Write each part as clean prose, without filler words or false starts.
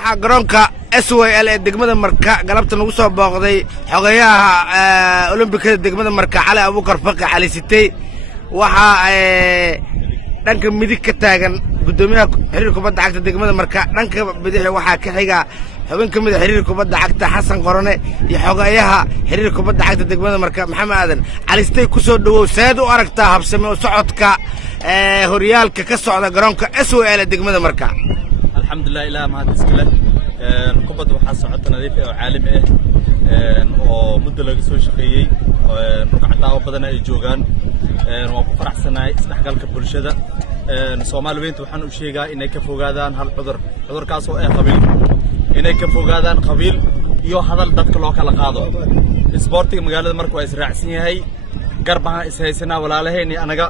waxaa garoonka SYL ee degmada Marka galabta nagu soo booqday xogayaha Olombikada degmada Marka Cali Abuukar Faqi Cali Sitey waxa dhanka midig ka taagan gudoomiyaha xiriirka kubadda cagta degmada Marka dhanka bidix waxa ka xiga xubin kamid ah xiriirka kubadda cagta Xasan Qorone iyo xogayaha xiriirka kubadda cagta degmada Marka Maxamed Aadan Cali Sitey ku soo dhawow saad u aragtaa habsame oo socodka horyaalka ka socda garoonka SYL ee degmada Marka الحمد لله إله ما هذا سكله كبد وحاسة عطنا ذي في عالم ومدة لقى سوي شقيي ركعتها وبدنا يجوجان وفرح سنة استحقال كبرشدة سومال بنت وحن وشيجا إنك فوجادان هالحضر كاسو قبيل إنك فوجادان قبيل يو هذا الدك الله كلا قاضو سبورتي مقالة مركز رأسية هي قربها إسهيسنا ولا له إني أنا جا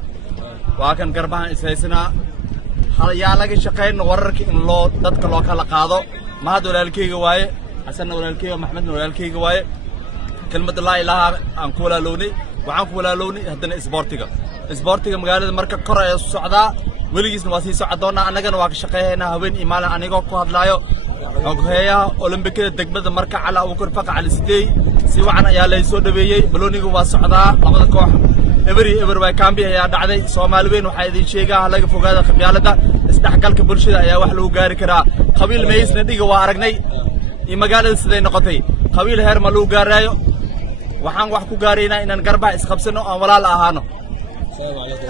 وأكن قربها إسهيسنا yaa laga shaqeyn wararka in loo dadka loo kala qaado mahad walaalkeyga waaye xasan walaalkeyga maxmed walaalkeyga waaye kelmada la ilaaha aan ku walaalownay waxaan ku walaalownay hadana isboortiga magaalada Marka kor ay socdaa weligiisna waa sii socdoona anagana waa ka shaqeeynaa haween iimaan anigoo ku hadlaayo xogayaha Olombikada degmada Marka Cali Abuukar Faqi Cali Sitey si wacan ayaa la soo dhaweeyay balooniga waa socdaa labada koox ever way kaambi ayaa dhacday Soomaaliyeed waxa idin sheegaa laga fogaada qabyaalada isdhexgalka bulshada ayaa wax lagu gaari karaa qabiil meesna dhiga waa aragnay in magaalada siday noqotay qabiil heer ma lagu gaarayo waxaan wax ku gaaraynaa inaan garbaha isqabsano oo walaal ahaano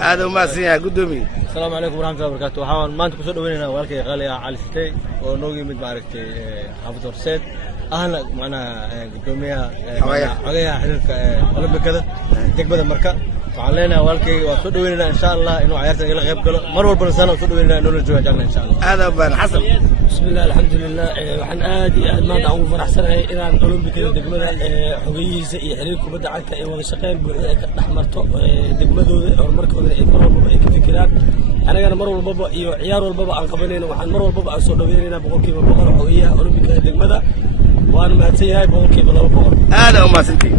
aad u maasiya gudoomiye السلام عليكم ورحمة الله وبركاته وحاول ما أنتم كسر ويننا ولكن غالي على ستي ونوجي مد معركة حافظ ورسيد أهلا معنا قدوميها حاجة حلوة Olombikada تكبد Marka وعلينا ولكن وسود ويننا إن شاء الله إنه عيارتنا إلى غيب كله مرة بالسنة وسود ويننا نقول الجوع جالنا إن شاء الله هذا بان حسن بسم الله الحمد لله وحن آدي ما دعوا فرح سنة إلى Olombikada دقمنا حقيقي حريركم بدأ عكا ولا شقين أحمرتو دقمدو مركب مرة كفكرات أنا مرة والبابا عيار والبابا عن قبلين وحن مرة والبابا عن صدويننا بقول كيف بقول حقيقة Olombikada دقمدا وأنا ما تيجي هاي بقول كيف بقول هذا وما سنتي